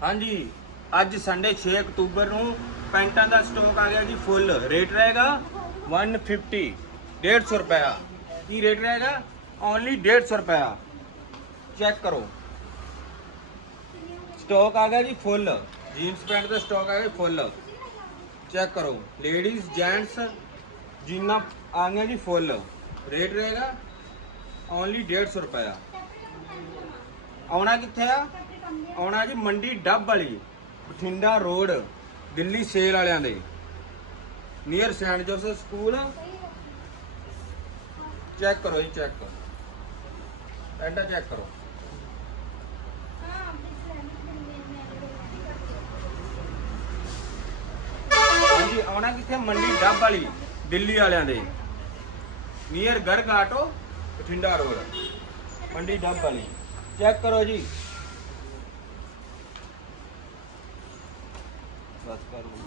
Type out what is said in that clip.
हाँ जी, अज Sunday 6 October ਨੂੰ ਪੈਂਟਾਂ ਦਾ ਸਟਾਕ ਆ ਗਿਆ ਜੀ ਫੁੱਲ। ਰੇਟ ਰਹੇਗਾ 150, 150 रुपया। ਕੀ ਰੇਟ ਰਹੇਗਾ? ਓਨਲੀ 150 रुपया। ਚੈੱਕ ਕਰੋ, ਸਟਾਕ ਆ ਗਿਆ ਜੀ ਫੁੱਲ। ਜੀਨਸ ਪੈਂਟ ਦਾ ਸਟਾਕ ਆ ਗਿਆ ਫੁੱਲ। ਚੈੱਕ ਕਰੋ, ਲੇਡੀਜ਼ ਜੈਂਟਸ ਜੀਨਾਂ ਆ ਗਈਆਂ ਜੀ ਫੁੱਲ। ਰੇਟ ਰਹੇਗਾ ਓਨਲੀ 150 रुपया। ਆਉਣਾ ਕਿੱਥੇ ਆ? ਆਉਣਾ ਜੀ ਮੰਡੀ ਡੱਬ ਵਾਲੀ, ਬਠਿੰਡਾ ਰੋਡ, ਦਿੱਲੀ ਸੇਲ ਵਾਲਿਆਂ ਦੇ near Saint Joseph school. Check ਕਰੋ ਜੀ, ਚੈੱਕ ਐਡਾ ਚੈੱਕ ਕਰੋ। ਹਾਂਜੀ, ਆਉਣਾ ਕਿੱਥੇ? ਮੰਡੀ ਡੱਬ ਵਾਲੀ, ਦਿੱਲੀ ਵਾਲਿਆਂ ਦੇ near Garg auto, Bathinda road, ਮੰਡੀ ਡੱਬ ਵਾਲੀ। ਚੈੱਕ ਕਰੋ ਜੀ, ਬਸ ਕਰੋ।